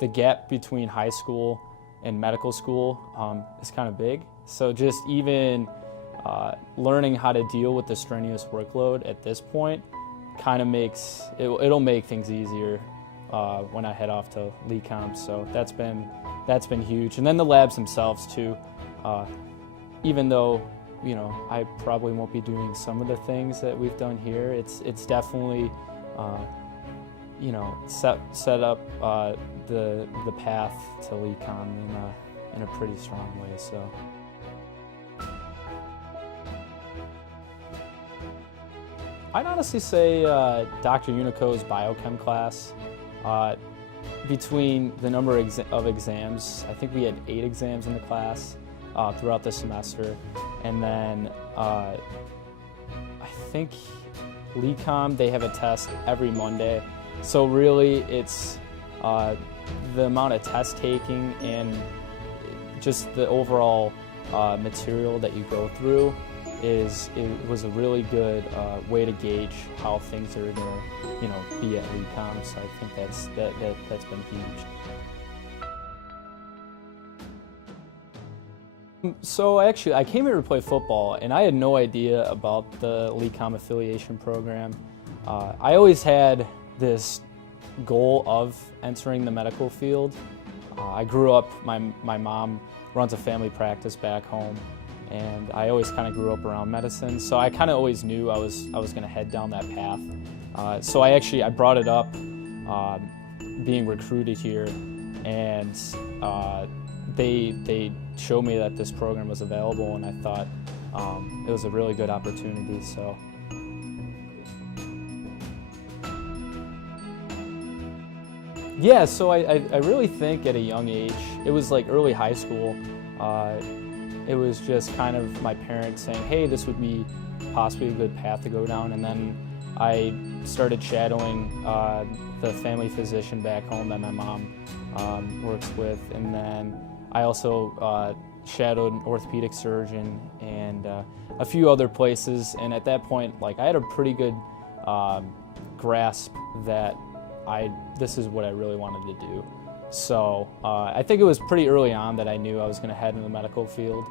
the gap between high school and medical school is kind of big. So just even learning how to deal with the strenuous workload at this point kind of makes, it'll make things easier when I head off to LECOM. So that's been huge. And then the labs themselves too. Even though, you know, I probably won't be doing some of the things that we've done here, it's definitely, you know, set up the path to LECOM in a pretty strong way. So. I'd honestly say Dr. Unico's biochem class. Between the number of exams, I think we had 8 exams in the class throughout the semester, and then I think LECOM, they have a test every Monday. So really it's the amount of test taking and just the overall material that you go through was a really good way to gauge how things are gonna, you know, be at LECOM. So I think that's been huge. So actually, I came here to play football, and I had no idea about the LECOM affiliation program. I always had this goal of entering the medical field. I grew up, my mom runs a family practice back home, and I always kind of grew up around medicine, so I kind of always knew I was going to head down that path. So I brought it up being recruited here, and they showed me that this program was available, and I thought it was a really good opportunity. So. Yeah, so I really think at a young age, it was like early high school, it was just kind of my parents saying, hey, this would be possibly a good path to go down. And then I started shadowing the family physician back home that my mom works with. And then I also shadowed an orthopedic surgeon and a few other places. And at that point, like, I had a pretty good grasp that this is what I really wanted to do. So I think it was pretty early on that I knew I was going to head into the medical field.